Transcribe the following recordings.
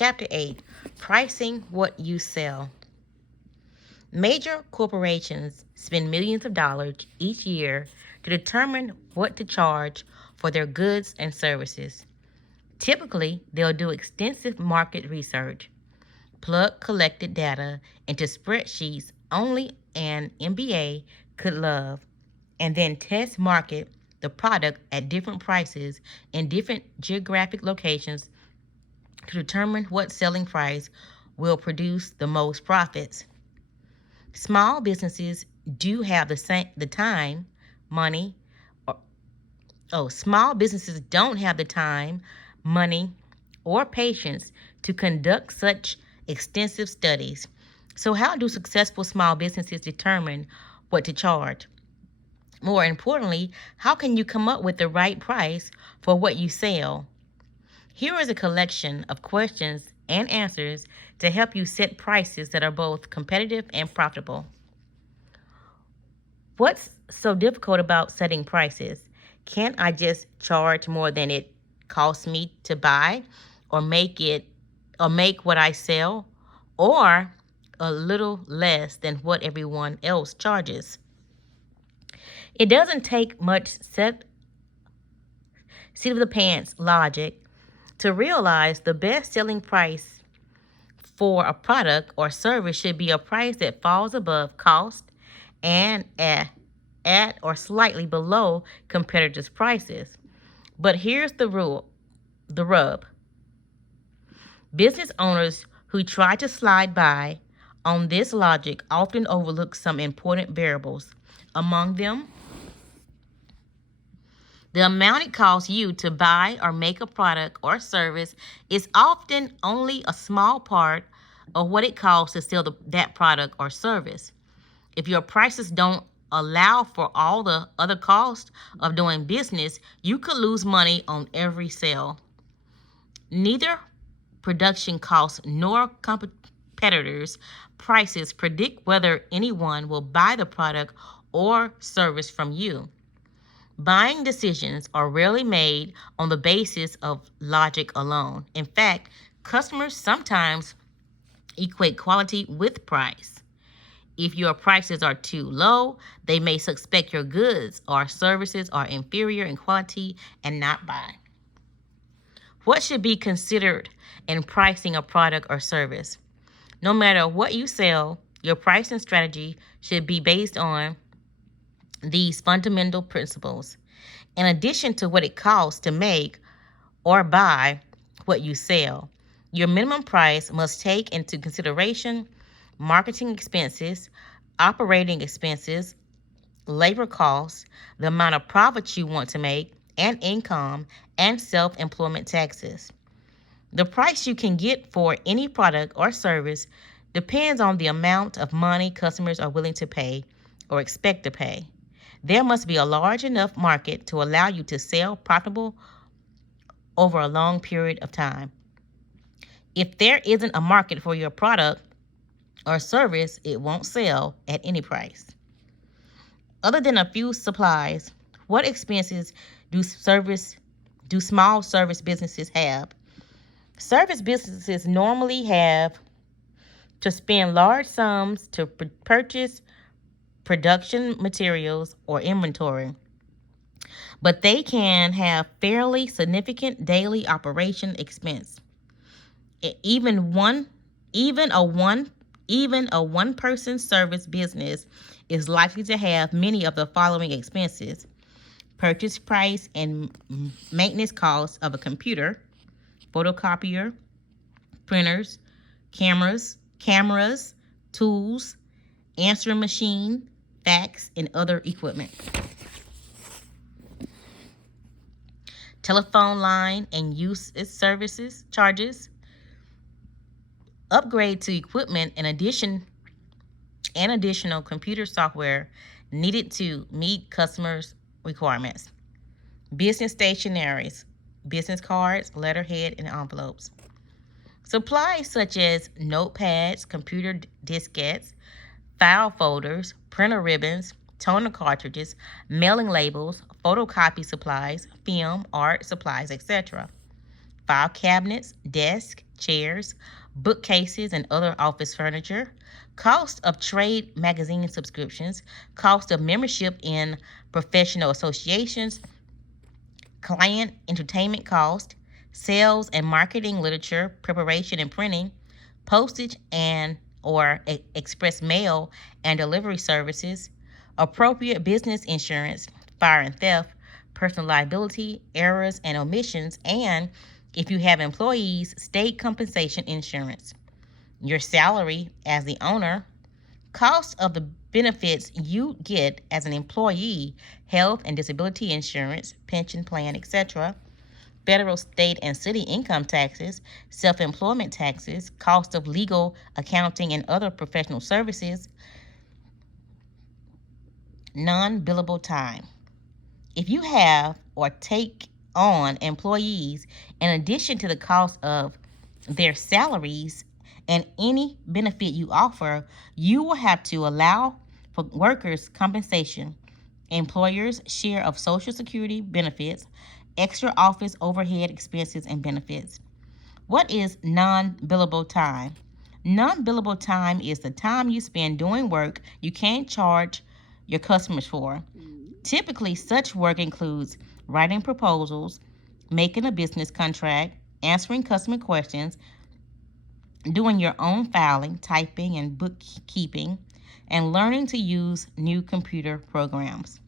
Chapter 8, Pricing What You Sell. Major corporations spend millions of dollars each year to determine what to charge for their goods and services. Typically, they'll do extensive market research, plug collected data into spreadsheets only an MBA could love, and then test market the product at different prices in different geographic locations to determine what selling price will produce the most profits. Small businesses do have the time, money, or small businesses don't have the time, money, or patience to conduct such extensive studies. So how do successful small businesses determine what to charge? More importantly, how can you come up with the right price for what you sell? Here is a collection of questions and answers to help you set prices that are both competitive and profitable. What's so difficult about setting prices? Can't I just charge more than it costs me to buy or make what I sell or a little less than what everyone else charges? It doesn't take much seat of the pants logic to realize the best selling price for a product or service should be a price that falls above cost and at or slightly below competitors' prices. But here's the rub. Business owners who try to slide by on this logic often overlook some important variables. Among them, the amount it costs you to buy or make a product or service is often only a small part of what it costs to sell that product or service. If your prices don't allow for all the other costs of doing business, you could lose money on every sale. Neither production costs nor competitors' prices predict whether anyone will buy the product or service from you. Buying decisions are rarely made on the basis of logic alone. In fact, customers sometimes equate quality with price. If your prices are too low, they may suspect your goods or services are inferior in quality and not buy. What should be considered in pricing a product or service? No matter what you sell, your pricing strategy should be based on these fundamental principles. In addition to what it costs to make or buy what you sell, your minimum price must take into consideration marketing expenses, operating expenses, labor costs, the amount of profit you want to make, and income and self-employment taxes. The price you can get for any product or service depends on the amount of money customers are willing to pay or expect to pay. There must be a large enough market to allow you to sell profitable over a long period of time. If there isn't a market for your product or service, it won't sell at any price. Other than a few supplies, what expenses do small service businesses have? Service businesses normally have to spend large sums to purchase production materials or inventory, but they can have fairly significant daily operation expense. Even a one person service business is likely to have many of the following expenses: purchase price and maintenance costs of a computer, photocopier, printers, cameras, tools, answering machine, fax, and other equipment. Telephone line and use services charges. Upgrade to equipment and additional computer software needed to meet customers' requirements. Business stationaries, business cards, letterhead, and envelopes. Supplies such as notepads, computer diskettes, file folders, printer ribbons, toner cartridges, mailing labels, photocopy supplies, film, art supplies, etc. file cabinets, desks, chairs, bookcases, and other office furniture, cost of trade magazine subscriptions, cost of membership in professional associations, client entertainment cost, sales and marketing literature, preparation and printing, postage and or express mail and delivery services, appropriate business insurance, fire and theft, personal liability, errors and omissions, and if you have employees, state compensation insurance. Your salary as the owner, cost of the benefits you get as an employee, health and disability insurance, pension plan, etc., federal, state, and city income taxes, self employment taxes, cost of legal, accounting, and other professional services, non billable time. If you have or take on employees, in addition to the cost of their salaries and any benefit you offer, you will have to allow for workers' compensation, employers' share of Social Security benefits, extra office overhead expenses and benefits. What is non-billable time? Non-billable time is the time you spend doing work you can't charge your customers for. Typically, such work includes writing proposals, making a business contract, answering customer questions, doing your own filing, typing, and bookkeeping, and learning to use new computer programs.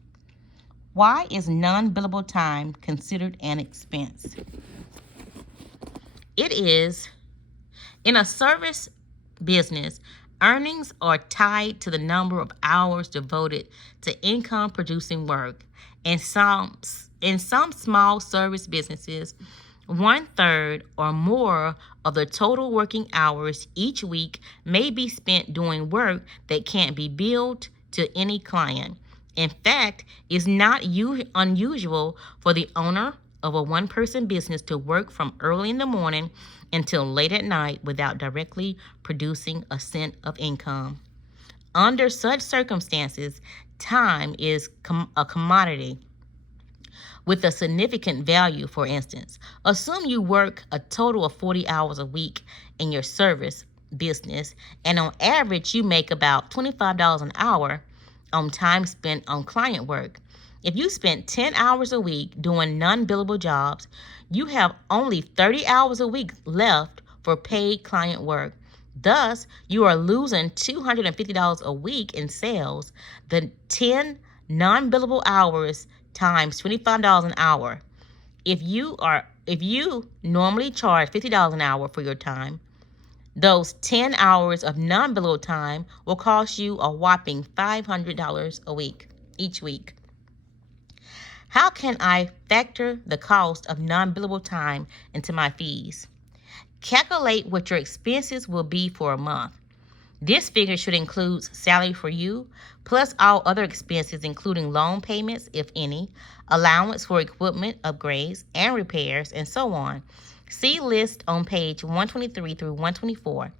Why is non-billable time considered an expense? It is. In a service business, earnings are tied to the number of hours devoted to income producing work. In some small service businesses, 1/3 or more of the total working hours each week may be spent doing work that can't be billed to any client. In fact, it's not unusual for the owner of a one-person business to work from early in the morning until late at night without directly producing a cent of income. Under such circumstances, time is a commodity with a significant value. For instance, assume you work a total of 40 hours a week in your service business, and on average, you make about $25 an hour on time spent on client work. If you spent 10 hours a week doing non-billable jobs, you have only 30 hours a week left for paid client work. Thus, you are losing $250 a week in sales. The 10 non-billable hours times $25 an hour. If you normally charge $50 an hour for your time, those 10 hours of non-billable time will cost you a whopping $500 a week, each week. How can I factor the cost of non-billable time into my fees? Calculate what your expenses will be for a month. This figure should include salary for you, plus all other expenses, including loan payments, if any, allowance for equipment upgrades and repairs, and so on. See list on page 123 through 124.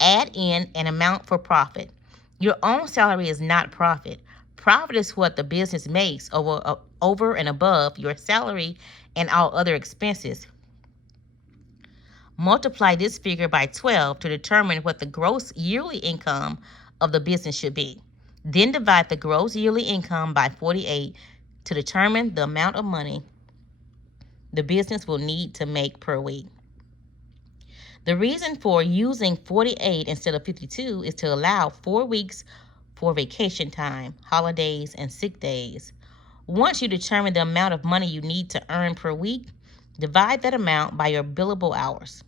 Add in an amount for profit. Your own salary is not profit. Profit is what the business makes over and above your salary and all other expenses. Multiply this figure by 12 to determine what the gross yearly income of the business should be. Then divide the gross yearly income by 48 to determine the amount of money the business will need to make per week. The reason for using 48 instead of 52 is to allow 4 weeks for vacation time, holidays, and sick days. Once you determine the amount of money you need to earn per week, divide that amount by your billable hours.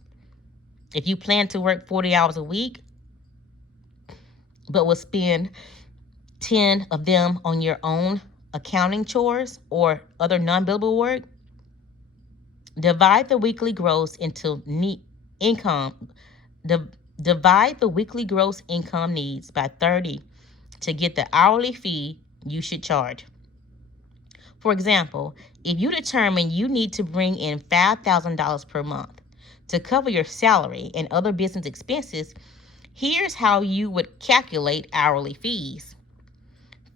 If you plan to work 40 hours a week, but will spend 10 of them on your own accounting chores or other non-billable work, divide the weekly gross into income. Divide the weekly gross income needs by 30 to get the hourly fee you should charge. For example, if you determine you need to bring in $5,000 per month to cover your salary and other business expenses, here's how you would calculate hourly fees.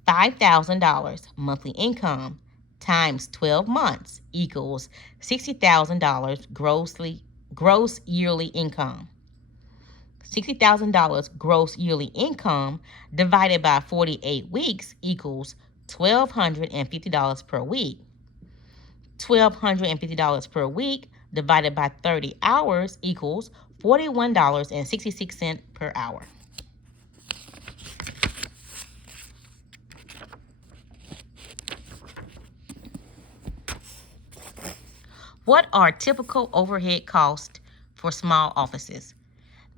$5,000 monthly income times 12 months equals $60,000 gross yearly income. $60,000 gross yearly income divided by 48 weeks equals $1,250 per week. $1,250 per week divided by 30 hours equals $41.66 per hour. What are typical overhead costs for small offices?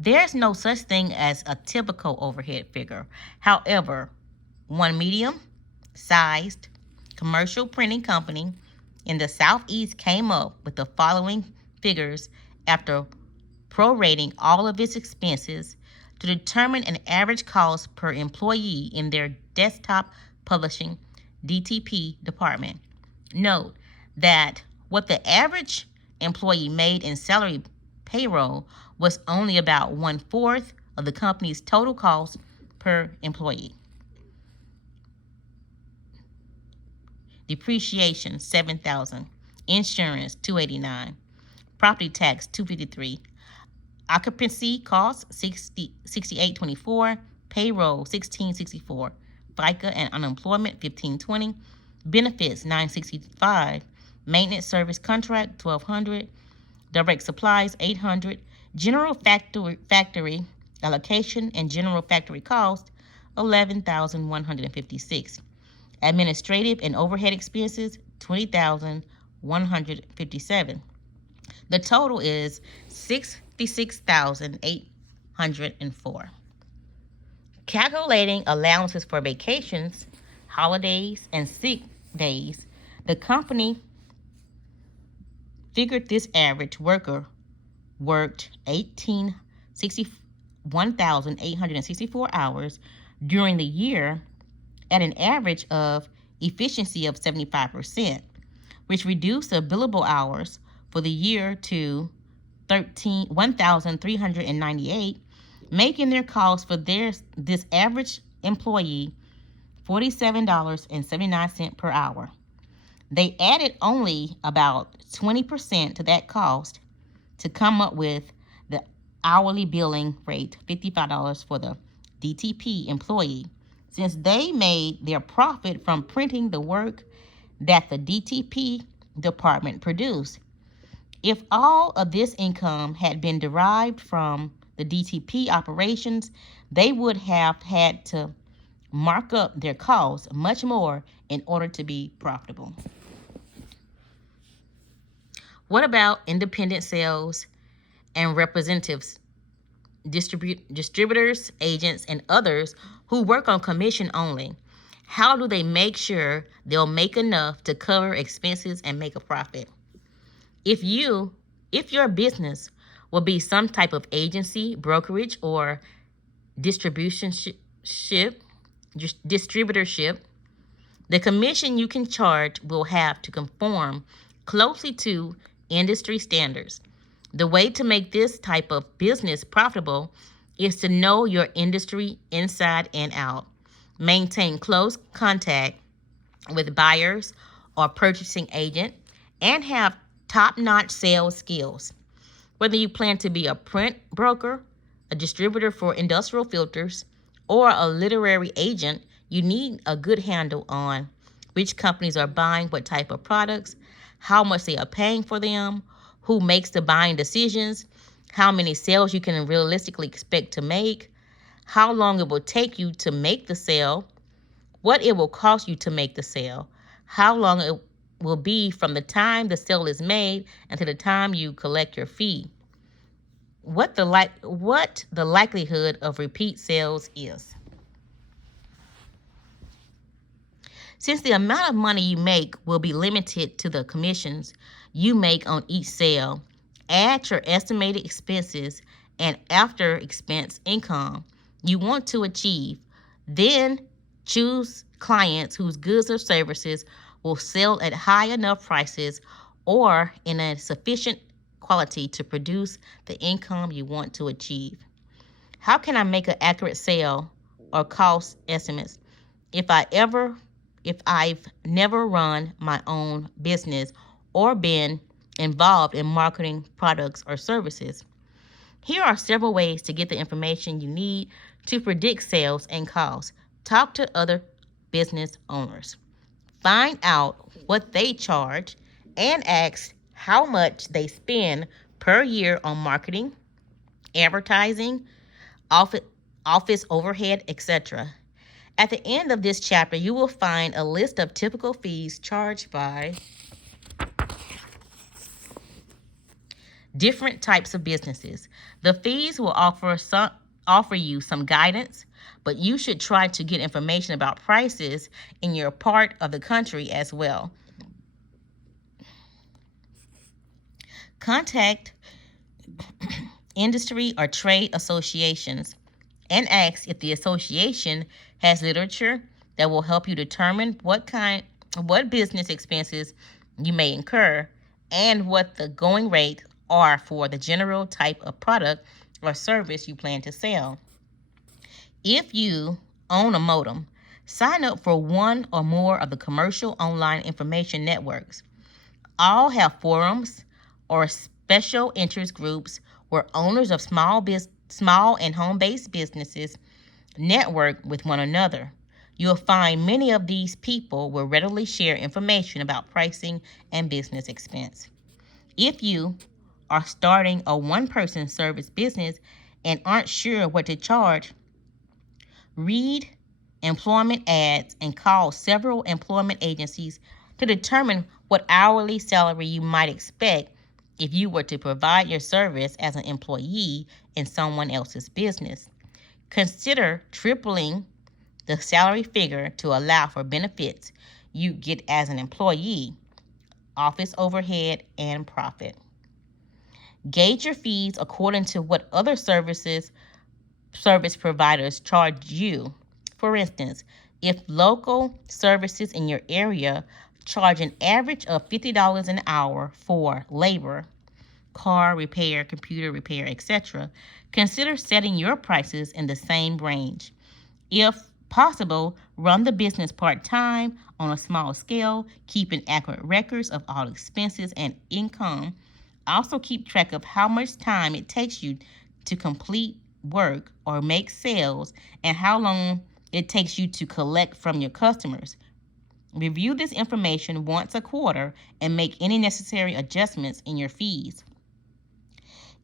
There's no such thing as a typical overhead figure. However, one medium-sized commercial printing company in the Southeast came up with the following figures after prorating all of its expenses to determine an average cost per employee in their desktop publishing DTP department. Note that what the average employee made in salary payroll was only about 1/4 of the company's total cost per employee. Depreciation $7,000, insurance $289, property tax $253, occupancy costs $68.24, payroll $16.64, FICA and unemployment $15.20, benefits $9.65, maintenance service contract $1,200, direct supplies $800, general factory allocation and general factory cost $11,156, administrative and overhead expenses $20,157. The total is $66,804. Calculating allowances for vacations, holidays, and sick days, the company figured this average worker worked 1,864 hours during the year at an average of efficiency of 75%, which reduced the billable hours for the year to 1,398, making their cost for this average employee $47.79 per hour. They added only about 20% to that cost to come up with the hourly billing rate, $55 for the DTP employee, since they made their profit from printing the work that the DTP department produced. If all of this income had been derived from the DTP operations, they would have had to mark up their costs much more in order to be profitable. What about independent sales and representatives, distributors, agents, and others who work on commission only? How do they make sure they'll make enough to cover expenses and make a profit? If your business will be some type of agency, brokerage, or distributorship, the commission you can charge will have to conform closely to industry standards. The way to make this type of business profitable is to know your industry inside and out. Maintain close contact with buyers or purchasing agent and have top-notch sales skills. Whether you plan to be a print broker, a distributor for industrial filters, or a literary agent, you need a good handle on which companies are buying what type of products, how much they are paying for them, who makes the buying decisions, how many sales you can realistically expect to make, how long it will take you to make the sale, what it will cost you to make the sale, how long it will be from the time the sale is made until the time you collect your fee, what the likelihood of repeat sales is. Since the amount of money you make will be limited to the commissions you make on each sale, add your estimated expenses and after expense income you want to achieve. Then choose clients whose goods or services will sell at high enough prices or in a sufficient quality to produce the income you want to achieve. How can I make an accurate sale or cost estimates? If if I've never run my own business or been involved in marketing products or services. Here are several ways to get the information you need to predict sales and costs. Talk to other business owners. Find out what they charge and ask how much they spend per year on marketing, advertising, office, office overhead, etc. At the end of this chapter, you will find a list of typical fees charged by different types of businesses. The fees will offer you some guidance, but you should try to get information about prices in your part of the country as well. Contact industry or trade associations and ask if the association has literature that will help you determine what business expenses you may incur and what the going rates are for the general type of product or service you plan to sell. If you own a modem, sign up for one or more of the commercial online information networks. All have forums or special interest groups where owners of small and home-based businesses network with one another. You'll find many of these people will readily share information about pricing and business expense. If you are starting a one-person service business and aren't sure what to charge, read employment ads and call several employment agencies to determine what hourly salary you might expect if you were to provide your service as an employee in someone else's business. Consider tripling the salary figure to allow for benefits you get as an employee, office overhead, and profit. Gauge your fees according to what other service providers charge you. For instance, if local services in your area charge an average of $50 an hour for labor, car repair, computer repair, etc., consider setting your prices in the same range. If possible, run the business part-time on a small scale, keeping accurate records of all expenses and income. Also keep track of how much time it takes you to complete work or make sales and how long it takes you to collect from your customers. Review this information once a quarter and make any necessary adjustments in your fees.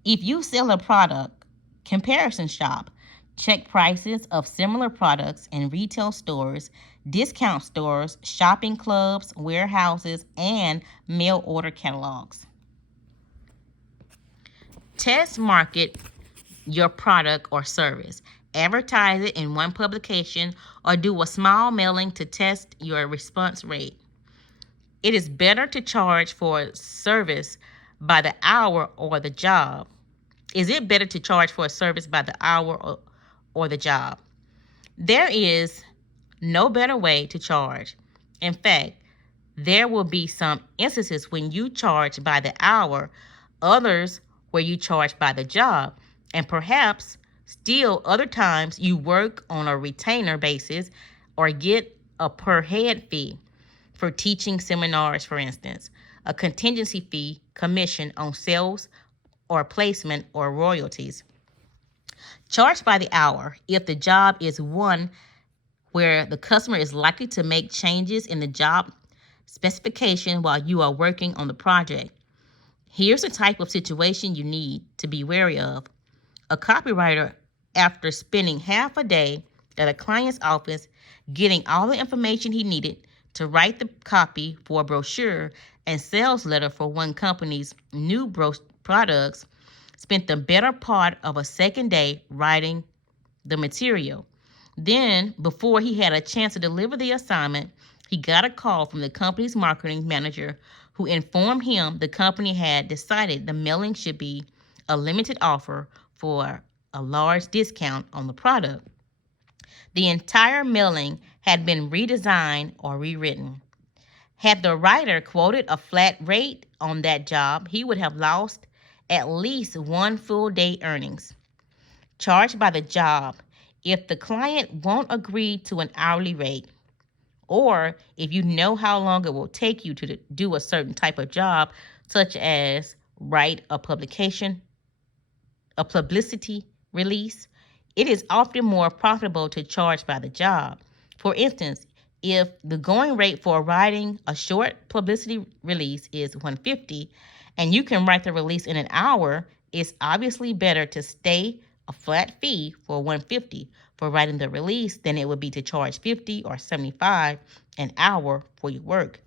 If you sell a product, comparison shop. Check prices of similar products in retail stores, discount stores, shopping clubs, warehouses, and mail order catalogs. Test market your product or service. Advertise it in one publication or do a small mailing to test your response rate. It is better to charge for service by the hour or the job. Is it better to charge for a service by the hour or the job? There is no better way to charge. In fact, there will be some instances when you charge by the hour, others where you charge by the job, and perhaps still other times you work on a retainer basis or get a per head fee for teaching seminars, for instance, a contingency fee, commission on sales or placement or royalties. Charge by the hour if the job is one where the customer is likely to make changes in the job specification while you are working on the project. Here's the type of situation you need to be wary of. A copywriter, after spending half a day at a client's office getting all the information he needed to write the copy for a brochure and sales letter for one company's new products, spent the better part of a second day writing the material. Then, before he had a chance to deliver the assignment, he got a call from the company's marketing manager who informed him the company had decided the mailing should be a limited offer for a large discount on the product. The entire mailing had been redesigned or rewritten. Had the writer quoted a flat rate on that job, he would have lost at least one full day earnings. Charged by the job. If the client won't agree to an hourly rate, Or if you know how long it will take you to do a certain type of job, such as write a publicity release, it is often more profitable to charge by the job. For instance, if the going rate for writing a short publicity release is 150 and you can write the release in an hour, it's obviously better to stay a flat fee for 150 for writing the release than it would be to charge 50 or 75 an hour for your work.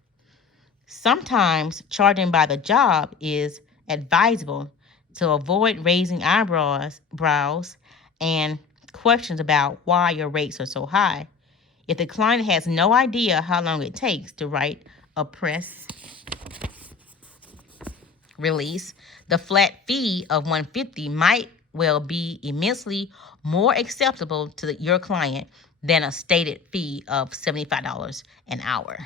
Sometimes charging by the job is advisable to avoid raising brows and questions about why your rates are so high. If the client has no idea how long it takes to write a press release, the flat fee of 150 might well be immensely more acceptable to your client than a stated fee of $75 an hour.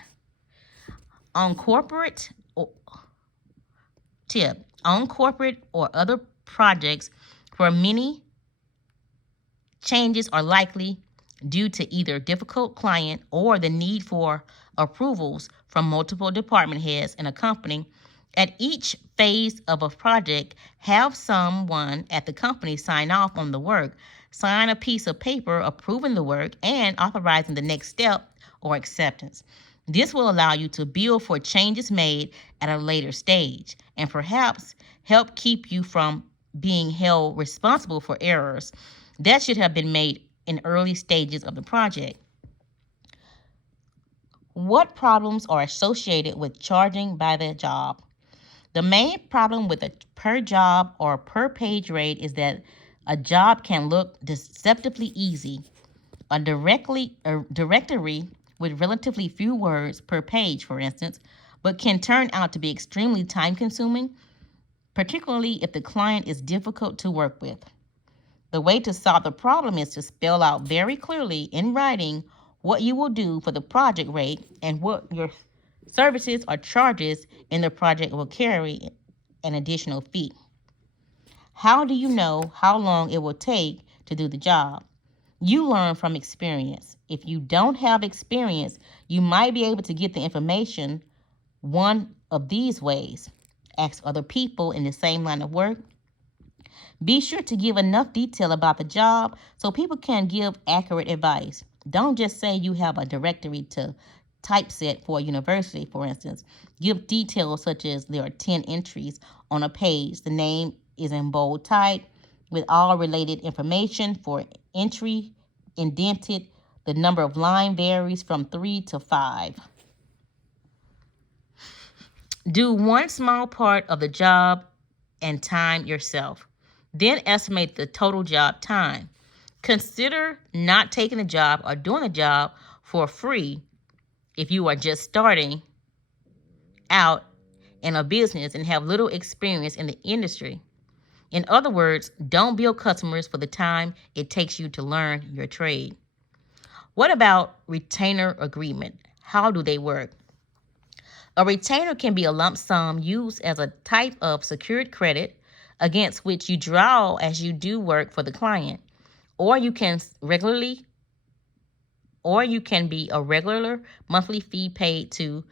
On corporate or other projects where many changes are likely due to either difficult client or the need for approvals from multiple department heads in a company, at each phase of a project, have someone at the company sign off on the work, sign a piece of paper approving the work and authorizing the next step or acceptance. This will allow you to bill for changes made at a later stage and perhaps help keep you from being held responsible for errors that should have been made in early stages of the project. What problems are associated with charging by the job? The main problem with a per job or per page rate is that a job can look deceptively easy. A directory with relatively few words per page, for instance, but can turn out to be extremely time-consuming, particularly if the client is difficult to work with. The way to solve the problem is to spell out very clearly in writing what you will do for the project rate and what your services or charges in the project will carry an additional fee. How do you know how long it will take to do the job? You learn from experience. If you don't have experience, you might be able to get the information one of these ways. Ask other people in the same line of work. Be sure to give enough detail about the job so people can give accurate advice. Don't just say you have a directory to typeset for a university, for instance. Give details such as there are 10 entries on a page. The name is in bold type with all related information for entry indented. The number of line varies from 3 to 5. Do one small part of the job and time yourself. Then estimate the total job time. Consider not taking the job or doing the job for free if you are just starting out in a business and have little experience in the industry. In other words, don't bill customers for the time it takes you to learn your trade. What about retainer agreement? How do they work? A retainer can be a lump sum used as a type of secured credit against which you draw as you do work for the client, or you can be a regular monthly fee paid to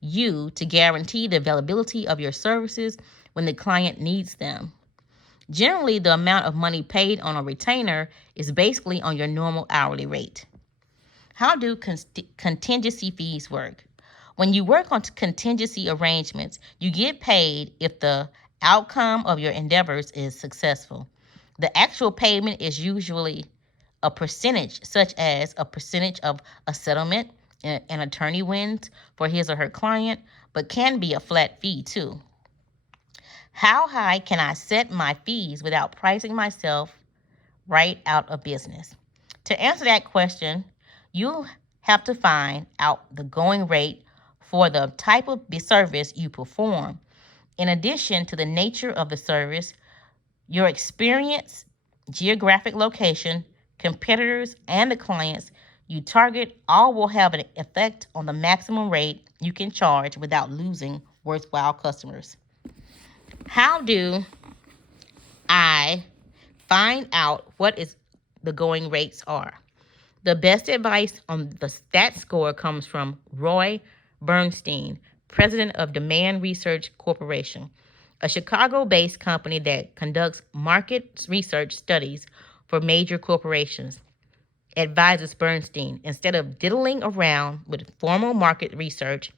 you to guarantee the availability of your services when the client needs them. Generally, the amount of money paid on a retainer is basically on your normal hourly rate. How do contingency fees work? When you work on contingency arrangements, you get paid if the outcome of your endeavors is successful. The actual payment is usually a percentage, such as a percentage of a settlement an attorney wins for his or her client, but can be a flat fee too. How high can I set my fees without pricing myself right out of business? To answer that question, you'll have to find out the going rate for the type of service you perform. In addition to the nature of the service, your experience, geographic location, competitors, and the clients you target all will have an effect on the maximum rate you can charge without losing worthwhile customers. How do I find out what is the going rates are? The best advice on the stat score comes from Roy Bernstein, president of Demand Research Corporation, a Chicago-based company that conducts market research studies for major corporations. Advises Bernstein, instead of diddling around with formal market research,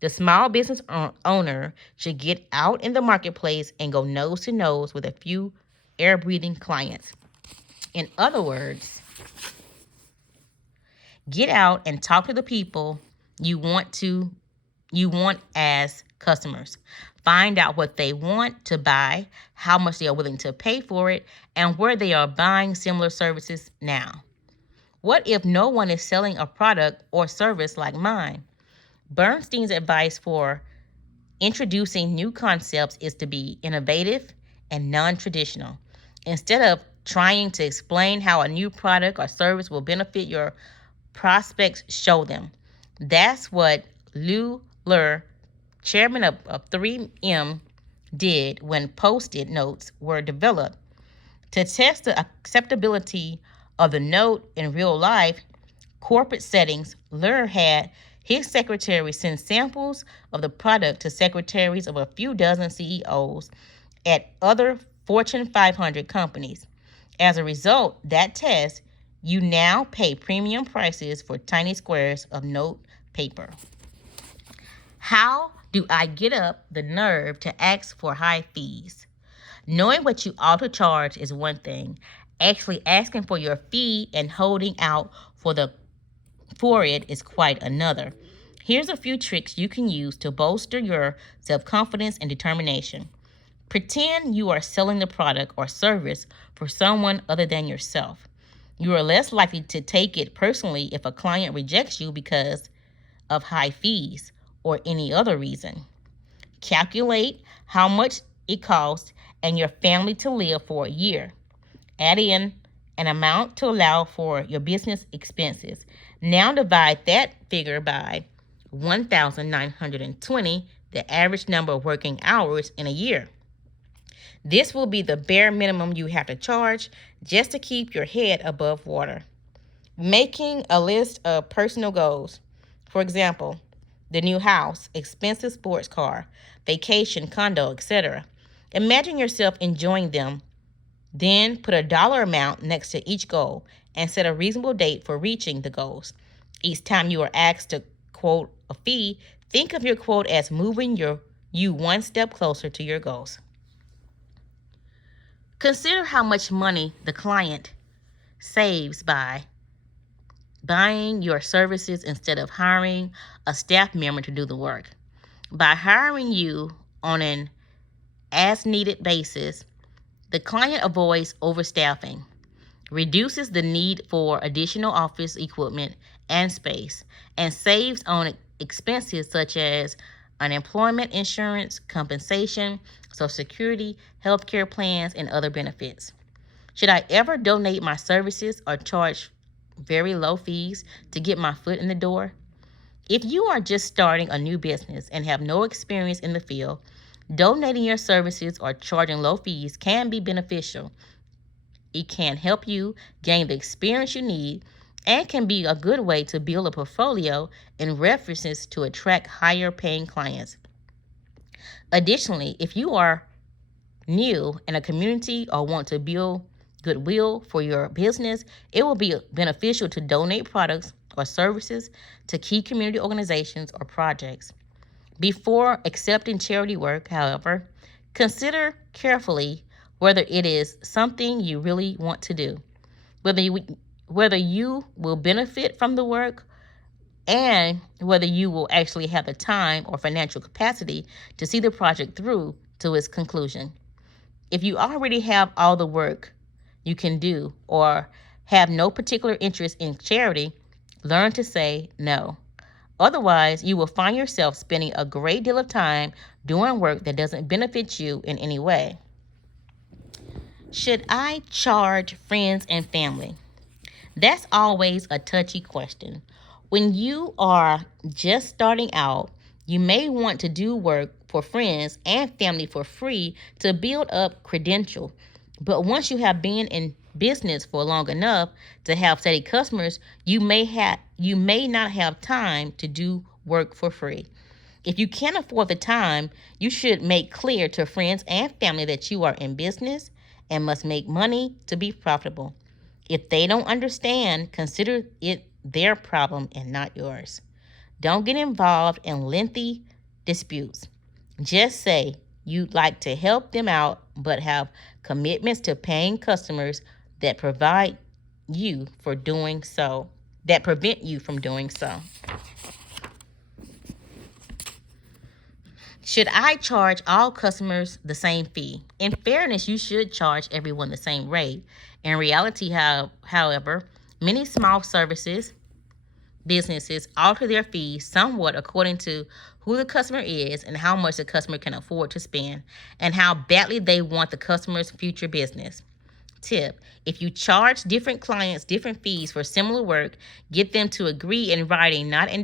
the small business owner should get out in the marketplace and go nose to nose with a few air breathing clients. In other words, get out and talk to the people you want as customers. Find out what they want to buy, how much they are willing to pay for it, and where they are buying similar services now. What if no one is selling a product or service like mine? Bernstein's advice for introducing new concepts is to be innovative and non-traditional. Instead of trying to explain how a new product or service will benefit your prospects, show them. That's what Lou Lur, chairman of 3M, did when Post-it notes were developed. To test the acceptability of the note in real life corporate settings, Lur had his secretary send samples of the product to secretaries of a few dozen CEOs at other Fortune 500 companies. As a result, that test, you now pay premium prices for tiny squares of note paper. How do I get up the nerve to ask for high fees? Knowing what you ought to charge is one thing. Actually asking for your fee and holding out for it is quite another. Here's a few tricks you can use to bolster your self-confidence and determination. Pretend you are selling the product or service for someone other than yourself. You are less likely to take it personally if a client rejects you because of high fees or any other reason. Calculate how much it costs and your family to live for a year. Add in an amount to allow for your business expenses. Now divide that figure by 1,920, the average number of working hours in a year. This will be the bare minimum you have to charge just to keep your head above water. Making a list of personal goals. For example, the new house, expensive sports car, vacation, condo, etc. Imagine yourself enjoying them. Then put a dollar amount next to each goal and set a reasonable date for reaching the goals. Each time you are asked to quote a fee, think of your quote as moving you one step closer to your goals. Consider how much money the client saves by buying your services instead of hiring a staff member to do the work. By hiring you on an as-needed basis, the client avoids overstaffing, reduces the need for additional office equipment and space, and saves on expenses such as unemployment insurance, compensation, Social Security, healthcare plans, and other benefits. Should I ever donate my services or charge very low fees to get my foot in the door? If you are just starting a new business and have no experience in the field, donating your services or charging low fees can be beneficial. It can help you gain the experience you need and can be a good way to build a portfolio and references to attract higher paying clients. Additionally, if you are new in a community or want to build goodwill for your business, it will be beneficial to donate products or services to key community organizations or projects. Before accepting charity work, however, consider carefully whether it is something you really want to do, whether you will benefit from the work, and whether you will actually have the time or financial capacity to see the project through to its conclusion. If you already have all the work you can do or have no particular interest in charity, learn to say no. Otherwise, you will find yourself spending a great deal of time doing work that doesn't benefit you in any way. Should I charge friends and family? That's always a touchy question. When you are just starting out, you may want to do work for friends and family for free to build up credential. But once you have been in business for long enough to have steady customers, you may not have time to do work for free. If you can't afford the time, you should make clear to friends and family that you are in business and must make money to be profitable. If they don't understand, consider it their problem and not yours. Don't get involved in lengthy disputes. Just say you'd like to help them out, but have commitments to paying customers that provide you for doing so, that prevent you from doing so. Should I charge all customers the same fee? In fairness, you should charge everyone the same rate. In reality, however, many small services businesses alter their fees somewhat according to who the customer is and how much the customer can afford to spend and how badly they want the customer's future business. Tip: if you charge different clients different fees for similar work, get them to agree in writing, not to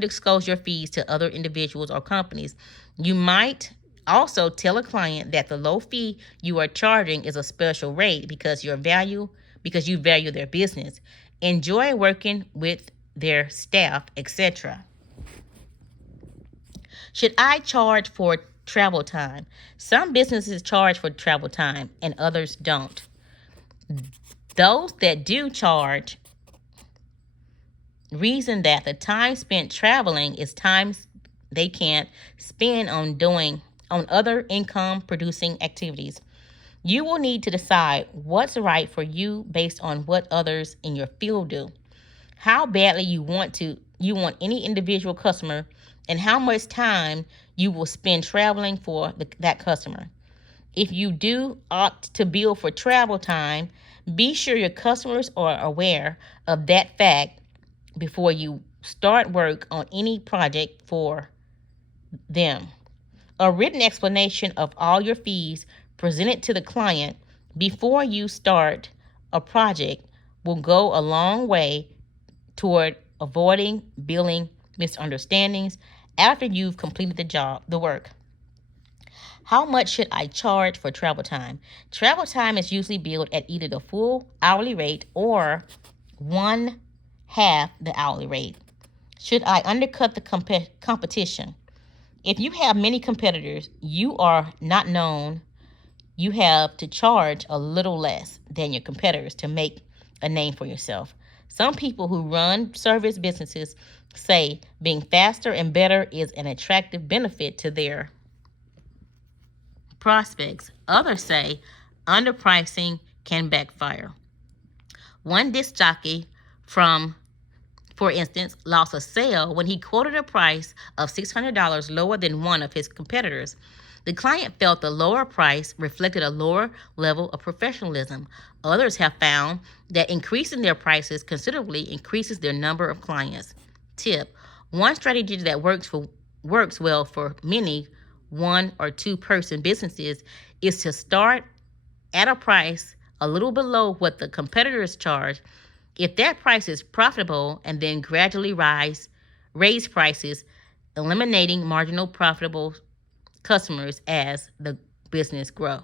disclose your fees to other individuals or companies. You might also tell a client that the low fee you are charging is a special rate because you value their business, enjoy working with their staff, etc. Should I charge for travel time? Some businesses charge for travel time and others don't. Those that do charge reason that the time spent traveling is time they can't spend on other income producing activities. You will need to decide what's right for you based on what others in your field do. How badly you want any individual customer and how much time you will spend traveling for that customer. If you do opt to bill for travel time, be sure your customers are aware of that fact before you start work on any project for them. A written explanation of all your fees presented to the client before you start a project will go a long way toward avoiding billing misunderstandings after you've completed the work. How much should I charge for travel time? Travel time is usually billed at either the full hourly rate or one half the hourly rate. Should I undercut the competition? If you have many competitors, you are not known, you have to charge a little less than your competitors to make a name for yourself. Some people who run service businesses say being faster and better is an attractive benefit to their prospects. Others say underpricing can backfire. One disc jockey for instance, lost a sale when he quoted a price of $600 lower than one of his competitors. The client felt the lower price reflected a lower level of professionalism. Others have found that increasing their prices considerably increases their number of clients. Tip: one strategy that works well for many one or two person businesses is to start at a price a little below what the competitors charge. If that price is profitable, and then gradually raise prices, eliminating marginal profitable customers as the business grows.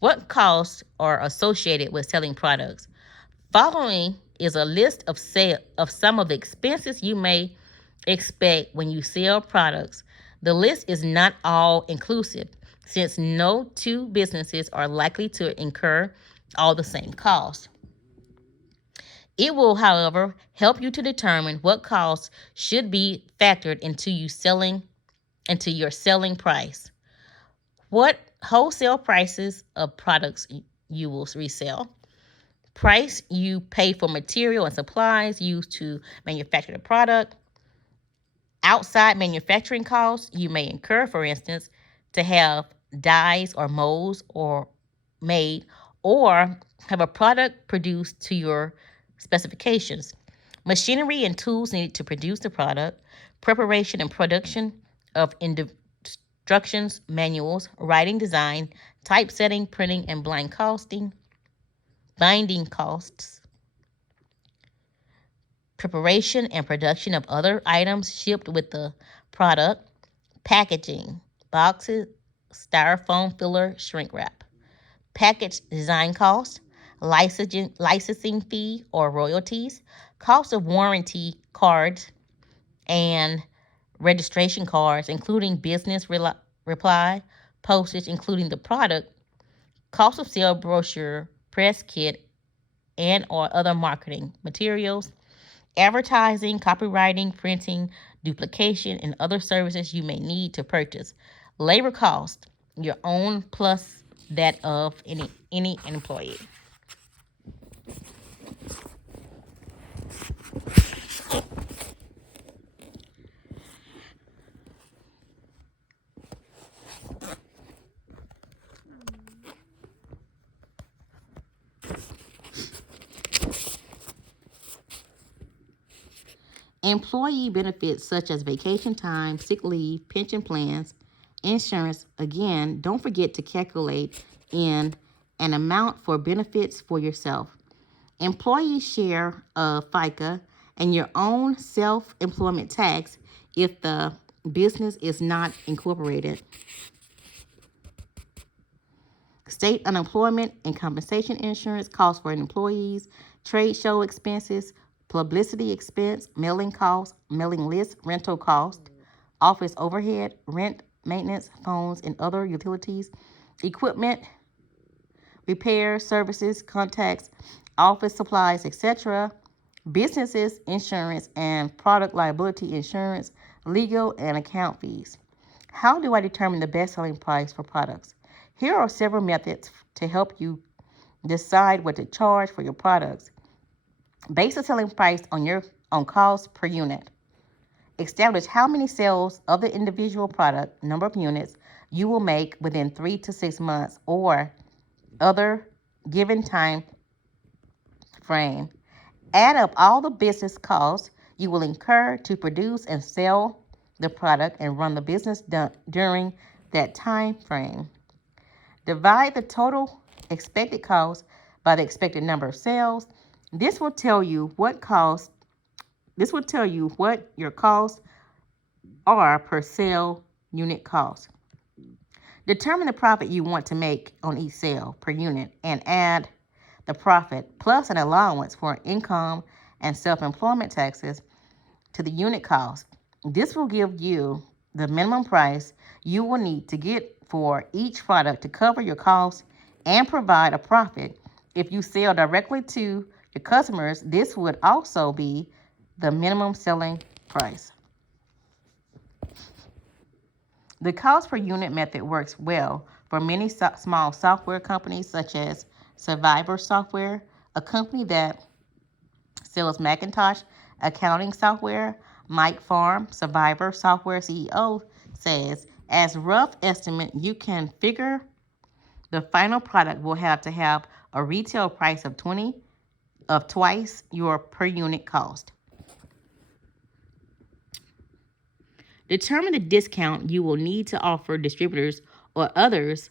What costs are associated with selling products? Following is a list of some of the expenses you may expect when you sell products. The list is not all inclusive, since no two businesses are likely to incur all the same costs. It will, however, help you to determine what costs should be factored into your selling price. What wholesale prices of products you will resell. Price you pay for material and supplies used to manufacture the product. Outside manufacturing costs you may incur, for instance, to have dyes or molds or made or have a product produced to your specifications. Machinery and tools needed to produce the product. Preparation and production of instructions, manuals, writing, design, typesetting, printing, and binding costs. Preparation and production of other items shipped with the product. Packaging, boxes, styrofoam filler shrink wrap. Package design cost, licensing fee or royalties, cost of warranty cards and registration cards, including business reply, postage, including the product, cost of sale brochure, press kit, and or other marketing materials, advertising, copywriting, printing, duplication, and other services you may need to purchase. Labor cost, your own plus that of any employee. Employee benefits such as vacation time, sick leave, pension plans, insurance. Again, don't forget to calculate in an amount for benefits for yourself. Employee share of FICA and your own self-employment tax if the business is not incorporated. State unemployment and compensation insurance, costs for employees, trade show expenses, publicity expense, mailing costs, mailing list, rental cost, office overhead, rent, maintenance, phones, and other utilities, equipment, repair, services, contacts, office supplies, etc., businesses, insurance, and product liability insurance, legal and account fees. How do I determine the best selling price for products? Here are several methods to help you decide what to charge for your products. Base the selling price on cost per unit. Establish how many sales of the individual product, number of units, you will make within 3 to 6 months or other given time frame. Add up all the business costs you will incur to produce and sell the product and run the business during that time frame. Divide the total expected cost by the expected number of sales. This will tell you what your costs are per sale unit cost. Determine the profit you want to make on each sale per unit and add the profit plus an allowance for income and self-employment taxes to the unit cost. This will give you the minimum price you will need to get for each product to cover your costs and provide a profit. If you sell directly to your customers, this would also be the minimum selling price. The cost per unit method works well for many small software companies such as Survivor Software, a company that sells Macintosh accounting software. Mike Farm, Survivor Software CEO, says, as rough estimate, you can figure the final product will have to have a retail price of twice your per unit cost. Determine the discount you will need to offer distributors or others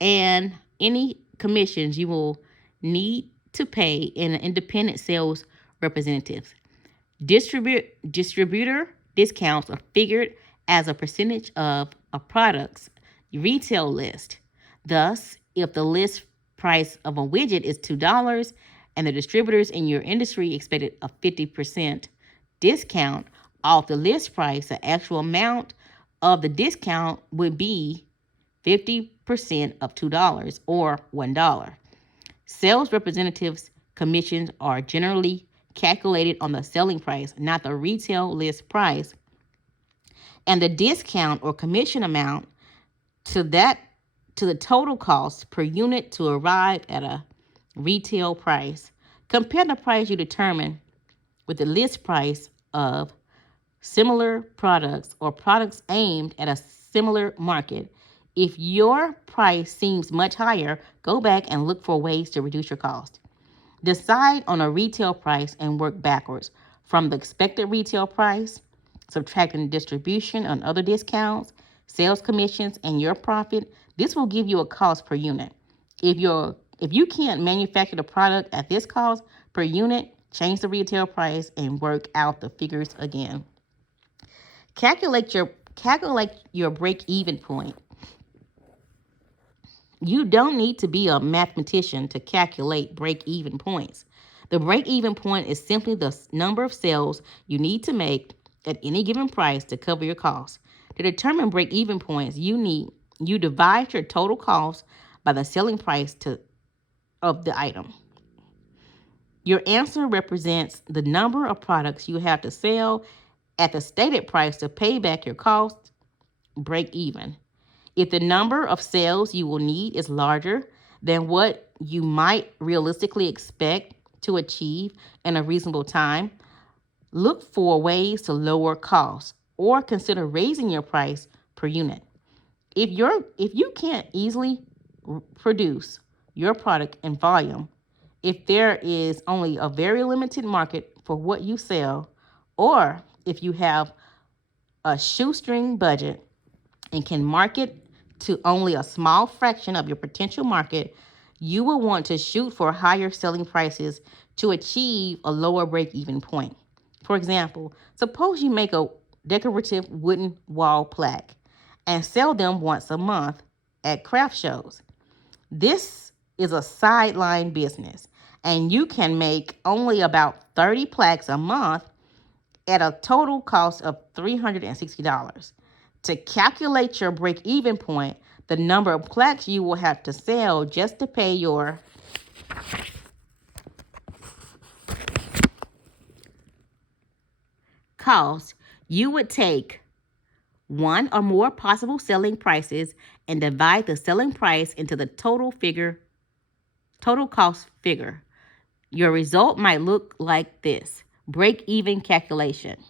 and any commissions you will need to pay in independent sales representatives. Distributor discounts are figured as a percentage of a product's retail list. Thus, if the list price of a widget is $2 and the distributors in your industry expected a 50% discount off the list price, the actual amount of the discount would be 50% of $2 or $1. Sales representatives' commissions are generally calculated on the selling price, not the retail list price, and the discount or commission amount to the total cost per unit to arrive at a retail price. Compare the price you determine with the list price of similar products or products aimed at a similar market. If your price seems much higher, go back and look for ways to reduce your cost. Decide on a retail price and work backwards from the expected retail price, subtracting distribution and other discounts, sales commissions, and your profit. This will give you a cost per unit. If you can't manufacture the product at this cost per unit, change the retail price and work out the figures again. Calculate your break-even point. You don't need to be a mathematician to calculate break-even points. The break-even point is simply the number of sales you need to make at any given price to cover your costs. To determine break-even points, you divide your total cost by the selling price of the item. Your answer represents the number of products you have to sell at the stated price to pay back your costs, break even. If the number of sales you will need is larger than what you might realistically expect to achieve in a reasonable time, look for ways to lower costs or consider raising your price per unit. If you can't easily produce your product in volume, if there is only a very limited market for what you sell, or if you have a shoestring budget and can market to only a small fraction of your potential market, you will want to shoot for higher selling prices to achieve a lower break-even point. For example, suppose you make a decorative wooden wall plaque and sell them once a month at craft shows. This is a sideline business, and you can make only about 30 plaques a month at a total cost of $360. To calculate your break-even point, the number of plaques you will have to sell just to pay your cost, you would take one or more possible selling prices and divide the selling price into the total cost figure. Your result might look like this. Break-even calculation.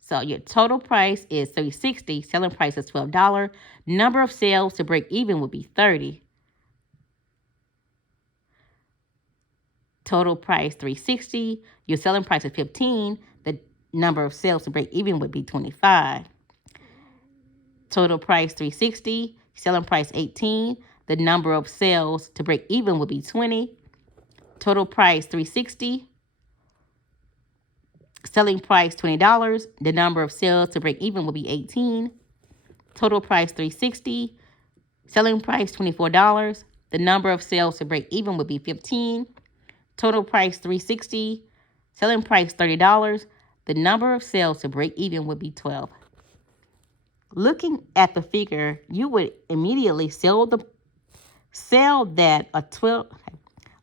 So your total price is $360, selling price is $12. Number of sales to break even would be 30. Total price $360, your selling price is 15. The number of sales to break even would be 25. Total price $360, selling price 18. The number of sales to break even would be 20. Total price $360. Selling price $20. The number of sales to break even will be 18. Total price $360. Selling price $24. The number of sales to break even would be 15. Total price $360. Selling price $30. The number of sales to break even would be 12. Looking at the figure, you would immediately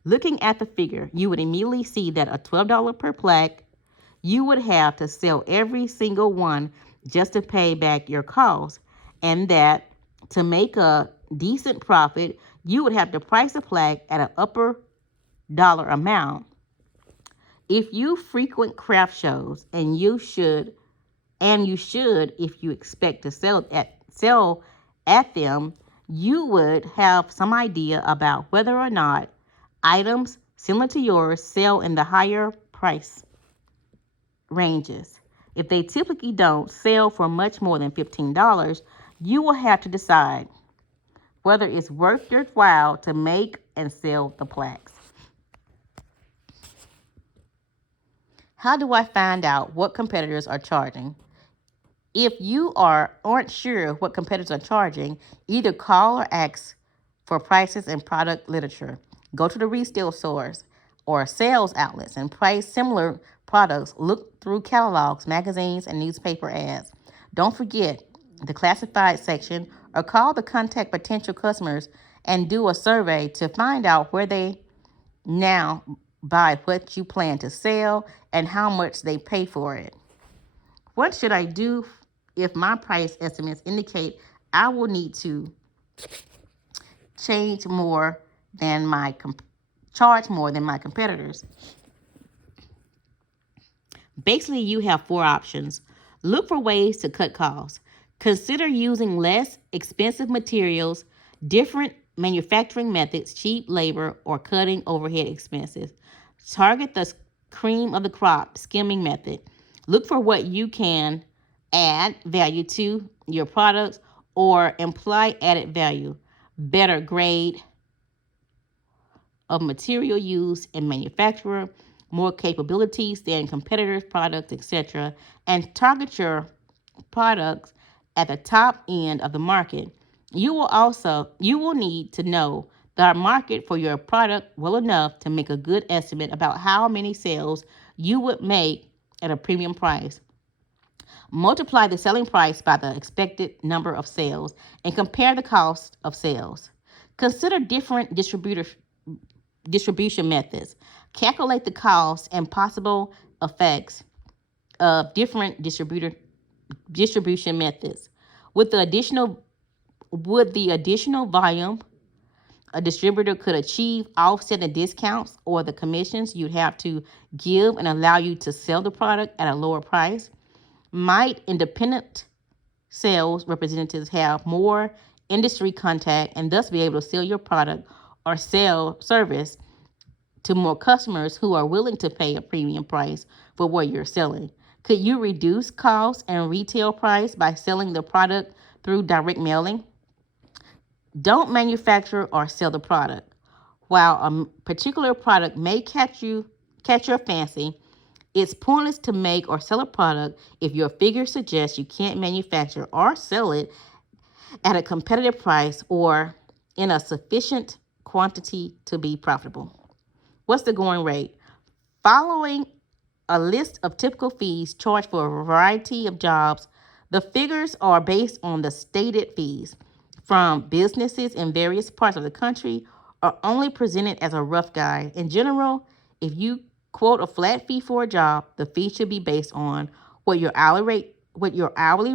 Looking at the figure, you would immediately see that a $12 per plaque, you would have to sell every single one just to pay back your costs, and that to make a decent profit, you would have to price a plaque at an upper dollar amount. If you frequent craft shows, and you should if you expect to sell at them, you would have some idea about whether or not items similar to yours sell in the higher price ranges. If they typically don't sell for much more than $15, you will have to decide whether it's worth your while to make and sell the plaques. How do I find out what competitors are charging? If you aren't sure what competitors are charging, either call or ask for prices in product literature. Go to the retail stores or sales outlets and price similar products. Look through catalogs, magazines, and newspaper ads. Don't forget the classified section, or call the contact potential customers and do a survey to find out where they now buy what you plan to sell and how much they pay for it. What should I do if my price estimates indicate I will need to charge more than my competitors? Basically, you have 4 options. Look for ways to cut costs. Consider using less expensive materials, different manufacturing methods, cheap labor, or cutting overhead expenses. Target the cream of the crop skimming method. Look for what you can add value to your products or imply added value. Better grade of material used in manufacturer, more capabilities than competitors' products, etc. And target your products at the top end of the market. You will need to know the market for your product well enough to make a good estimate about how many sales you would make at a premium price. Multiply the selling price by the expected number of sales and compare the cost of sales. Consider different distribution methods. Calculate the cost and possible effects of different distribution methods. With the additional volume a distributor could achieve, offset the discounts or the commissions you'd have to give and allow you to sell the product at a lower price? Might independent sales representatives have more industry contact and thus be able to sell your product or sell service to more customers who are willing to pay a premium price for what you're selling? Could you reduce costs and retail price by selling the product through direct mailing? Don't manufacture or sell the product. While a particular product may catch your fancy, it's pointless to make or sell a product if your figures suggest you can't manufacture or sell it at a competitive price or in a sufficient quantity to be profitable. What's the going rate? Following a list of typical fees charged for a variety of jobs, the figures are based on the stated fees from businesses in various parts of the country are only presented as a rough guide. In general, if you quote a flat fee for a job, the fee should be based on what your hourly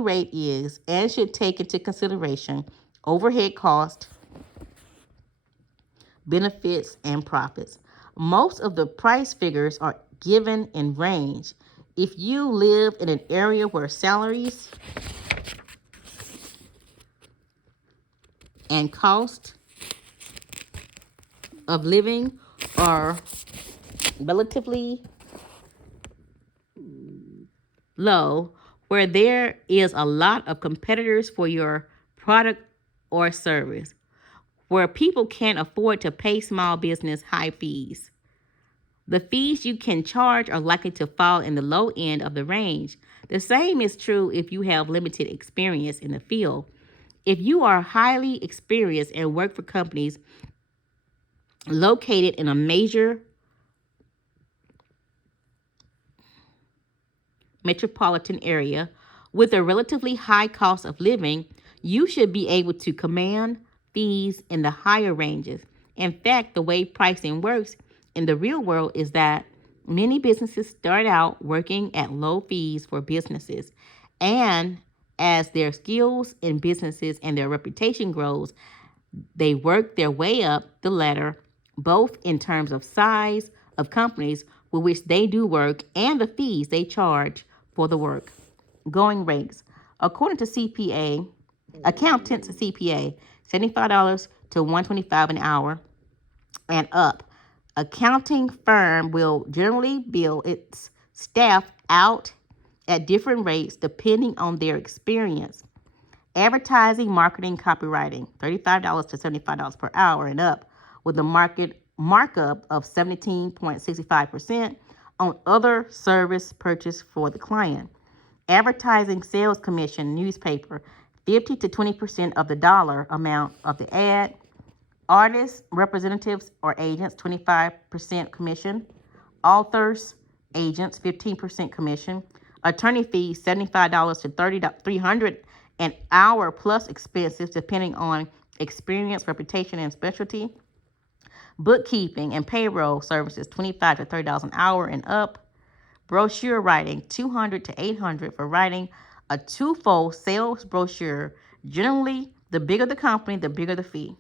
rate is and should take into consideration overhead costs, benefits, and profits. Most of the price figures are given in range. If you live in an area where salaries and cost of living are relatively low, where there is a lot of competitors for your product or service, where people can't afford to pay small business high fees, the fees you can charge are likely to fall in the low end of the range. The same is true if you have limited experience in the field. If you are highly experienced and work for companies located in a major metropolitan area with a relatively high cost of living, you should be able to command fees in the higher ranges. In fact, the way pricing works in the real world is that many businesses start out working at low fees for businesses, and as their skills in businesses and their reputation grows, they work their way up the ladder, both in terms of size of companies with which they do work and the fees they charge for the work. Going rates. According to accountants CPA, $75 to $125 an hour and up. Accounting firm will generally bill its staff out at different rates depending on their experience. Advertising, marketing, copywriting, $35 to $75 per hour and up, with a market markup of 17.65% on other service purchase for the client. Advertising, sales commission, newspaper, 50 to 20% of the dollar amount of the ad. Artists, representatives, or agents, 25% commission. Authors, agents, 15% commission. Attorney fees, $75 to $300 an hour plus expenses depending on experience, reputation, and specialty. Bookkeeping and payroll services, $25 to $30 an hour and up. Brochure writing, $200 to $800 for writing a twofold sales brochure. Generally, the bigger the company, the bigger the fee.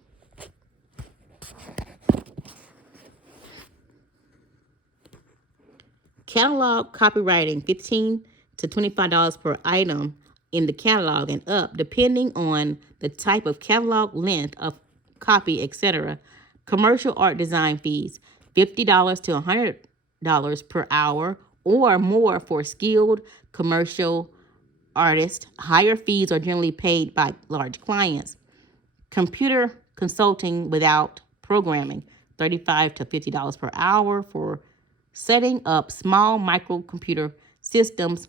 Catalog copywriting, $15 to $25 per item in the catalog and up, depending on the type of catalog, length of copy, etc. Commercial art design fees, $50 to $100 per hour or more for skilled commercial artists. Higher fees are generally paid by large clients. Computer consulting without programming, $35 to $50 per hour for setting up small microcomputer systems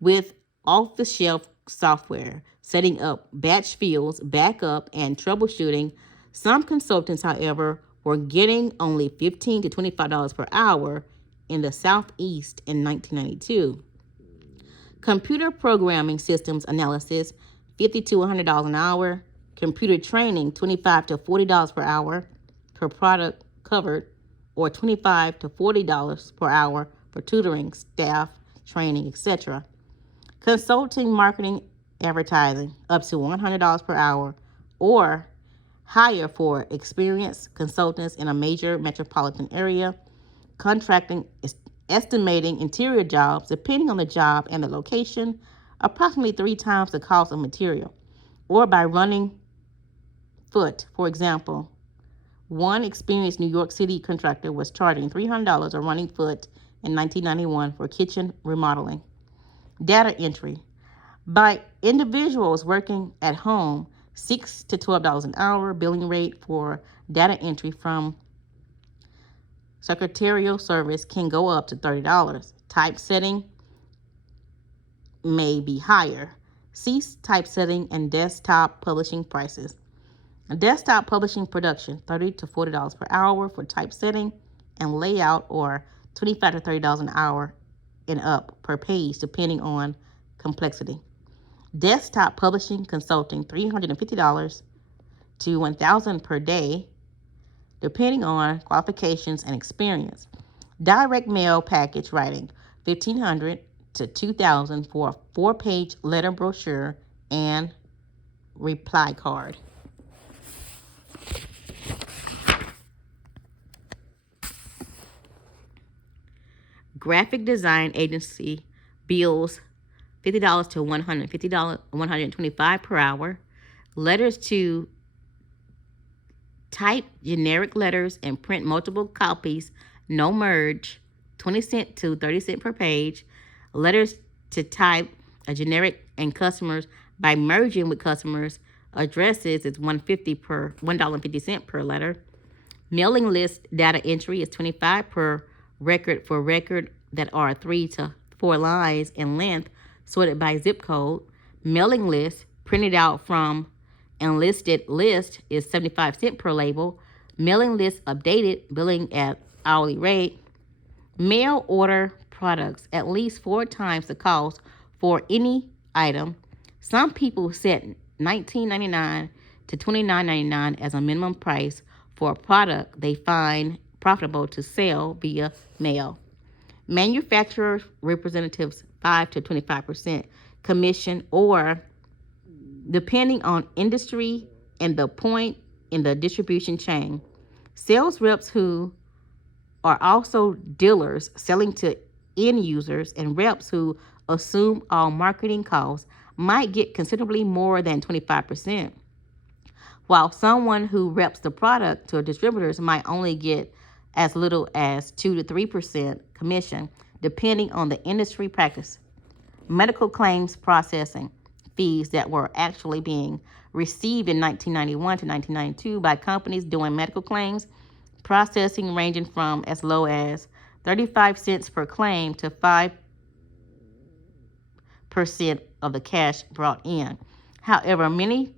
with off-the-shelf software. setting up batch fields, backup, and troubleshooting. Some consultants, however, were getting only $15 to $25 per hour in the Southeast in 1992. Computer programming systems analysis, $50 to $100 an hour. Computer training, $25 to $40 per hour per product covered, or $25 to $40 per hour for tutoring, staff, training, etc. Consulting, marketing, advertising, up to $100 per hour, or higher for experienced consultants in a major metropolitan area. Contracting, estimating interior jobs, depending on the job and the location, approximately 3 times the cost of material, or by running foot. For example, one experienced New York City contractor was charging $300 a running foot in 1991 for kitchen remodeling. Data entry. By individuals working at home, $6 to $12 an hour. Billing rate for data entry from secretarial service can go up to $30. Typesetting may be higher. See typesetting and desktop publishing prices. Desktop publishing production, $30 to $40 per hour for typesetting and layout, or $25 to $30 an hour and up per page, depending on complexity. Desktop publishing consulting, $350 to $1,000 per day, depending on qualifications and experience. Direct mail package writing, $1,500 to $2,000 for a 4-page letter brochure and reply card. Graphic design agency bills $50 to $125 per hour. Letters to type generic letters and print multiple copies, no merge, 20 cents to 30 cents per page. Letters to type a generic and customers by merging with customers' addresses is $1.50 per letter. Mailing list data entry is $25 per record for record that are 3 to 4 lines in length, sorted by zip code. Mailing list printed out from enlisted list is 75 cents per label. Mailing list updated, billing at hourly rate. Mail order products, at least 4 times the cost for any item. Some people set $19.99 to $29.99 as a minimum price for a product they find profitable to sell via mail. Manufacturer representatives, 5 to 25% commission, or depending on industry and the point in the distribution chain. Sales reps who are also dealers selling to end users, and reps who assume all marketing costs might get considerably more than 25%, while someone who reps the product to distributors might only get as little as 2 to 3% commission, depending on the industry practice. Medical claims processing fees that were actually being received in 1991 to 1992 by companies doing medical claims processing, ranging from as low as 35 cents per claim to 5% of the cash brought in. However, many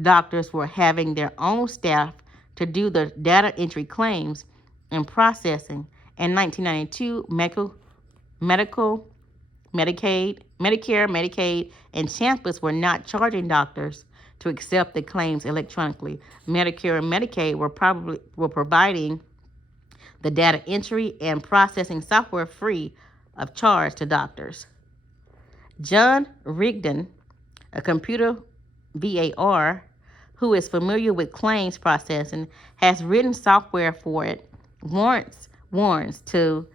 doctors were having their own staff to do the data entry claims and processing. In 1992, Medicare, Medicaid, and Champus were not charging doctors to accept the claims electronically. Medicare and Medicaid were providing the data entry and processing software free of charge to doctors. John Rigdon, a computer VAR who is familiar with claims processing, has written software for it. Warns to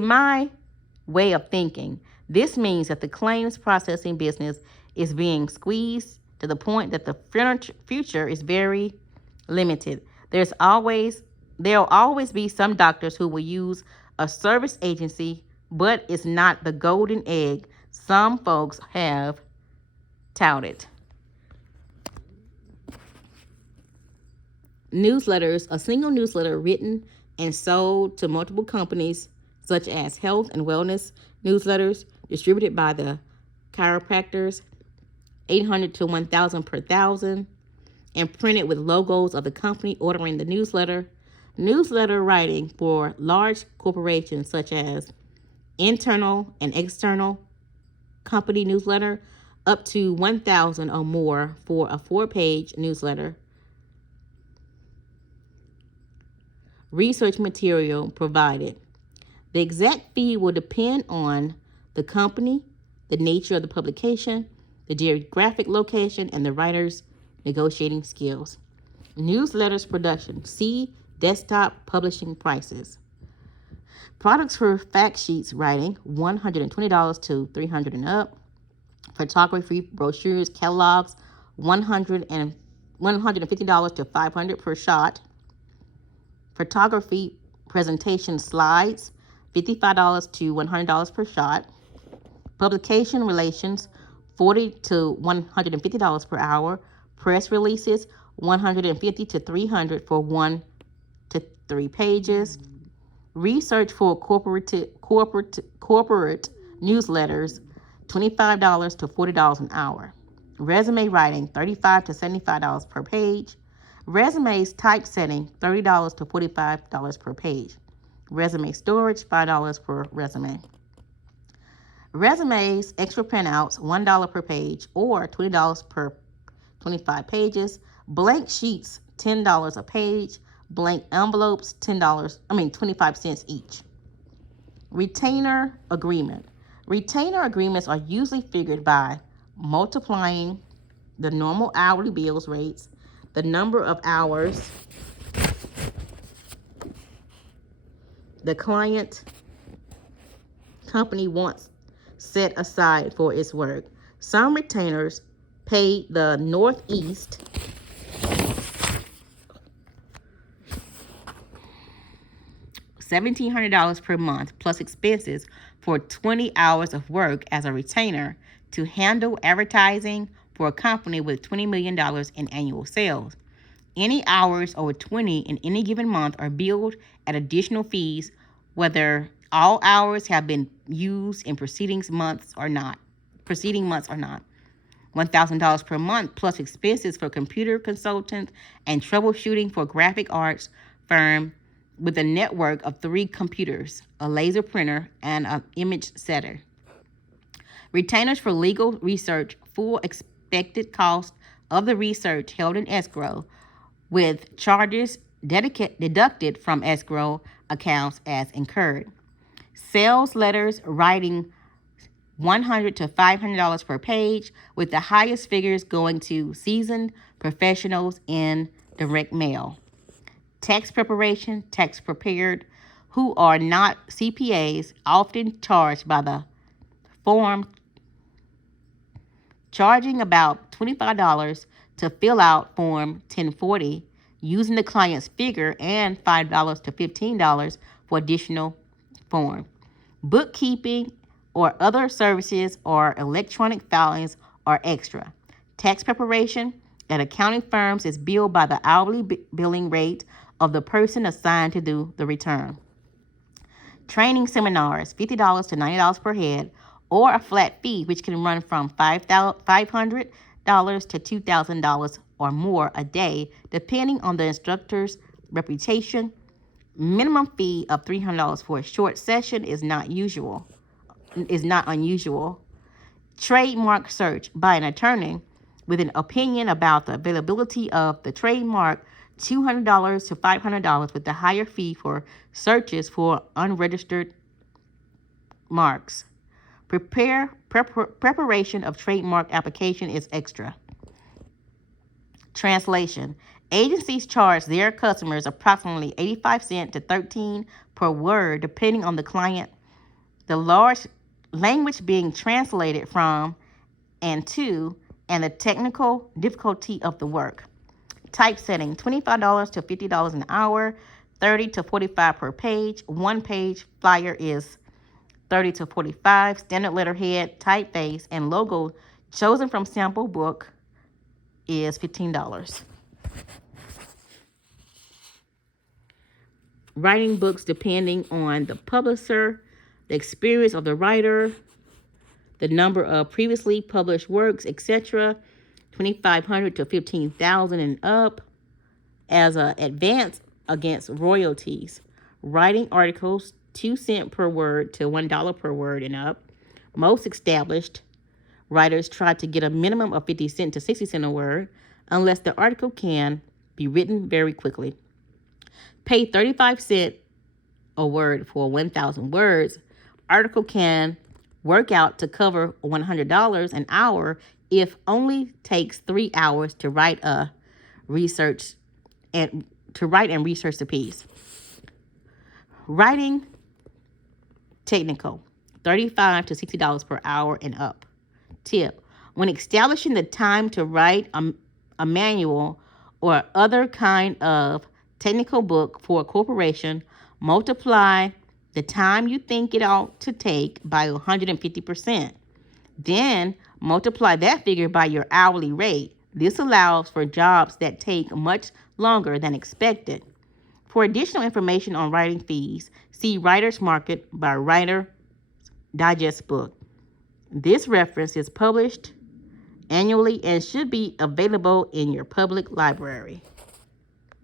my way of thinking, this means that the claims processing business is being squeezed to the point that the future is very limited. There'll always be some doctors who will use a service agency, but it's not the golden egg some folks have touted. Newsletters, a single newsletter written and sold to multiple companies, such as health and wellness newsletters distributed by the chiropractors, 800 to 1,000 per thousand, and printed with logos of the company ordering the newsletter. Newsletter writing for large corporations such as internal and external company newsletter, up to 1,000 or more for a 4-page newsletter. Research material provided. The exact fee will depend on the company, the nature of the publication, the geographic location, and the writer's negotiating skills. Newsletters production. See desktop publishing prices. Products for fact sheets writing, $120 to $300 and up. Photography, brochures, catalogs, $150 to $500 per shot. Photography presentation slides, $55 to $100 per shot. Publication relations, $40 to $150 per hour. Press releases, $150 to $300 for 1 to 3 pages. Research for corporate newsletters, $25 to $40 an hour. Resume writing, $35 to $75 per page. Resumes typesetting, $30 to $45 per page. Resume storage, $5 per resume. Resumes, extra printouts, $1 per page or $20 per 25 pages. Blank sheets, $10 a page. Blank envelopes, 25 cents each. Retainer agreement. Retainer agreements are usually figured by multiplying the normal hourly bills rates, the number of hours the client company wants set aside for its work. Some retainers pay the Northeast $1,700 per month plus expenses for 20 hours of work as a retainer to handle advertising for a company with $20 million in annual sales. Any hours over 20 in any given month are billed at additional fees, whether all hours have been used in preceding months or not. $1,000 per month plus expenses for computer consultants and troubleshooting for graphic arts firm with a network of 3 computers, a laser printer, and an image setter. Retainers for legal research, full expected cost of the research held in escrow, with charges deducted from escrow accounts as incurred. Sales letters writing, $100 to $500 per page, with the highest figures going to seasoned professionals in direct mail. Text preparation, text prepared, who are not CPAs, often charged by the form, charging about $25 to fill out Form 1040, using the client's figure, and $5 to $15 for additional form. Bookkeeping or other services or electronic filings are extra. Tax preparation at accounting firms is billed by the hourly billing rate of the person assigned to do the return. Training seminars, $50 to $90 per head, or a flat fee, which can run from $500 to $2,000 or more a day, depending on the instructor's reputation. Minimum fee of $300 for a short session is not unusual. Trademark search by an attorney with an opinion about the availability of the trademark, $200 to $500, with the higher fee for searches for unregistered marks. Preparation of trademark application is extra. Translation. Agencies charge their customers approximately 85 cents to 13 per word, depending on the client, the large language being translated from and to, and the technical difficulty of the work. Typesetting, $25 to $50 an hour, $30 to $45 per page. 1-page flyer is $30 to $45. Standard letterhead, typeface, and logo chosen from sample book is $15. Writing books depending on the publisher, the experience of the writer, the number of previously published works, etc., 2,500 to 15,000 and up, as an advance against royalties. Writing articles, 2 cents per word to $1 per word and up. Most established writers try to get a minimum of 50 cents to 60 cents a word, unless the article can be written very quickly. Pay 35 cents a word for 1,000 words. Article can work out to cover $100 an hour if only takes 3 hours to write and research the piece. Writing technical, $35 to $60 per hour and up. Tip: when establishing the time to write a manual or other kind of technical book for a corporation, multiply the time you think it ought to take by 150%. Then multiply that figure by your hourly rate. This allows for jobs that take much longer than expected. For additional information on writing fees, see Writer's Market by Writer Digest book. This reference is published annually and should be available in your public library.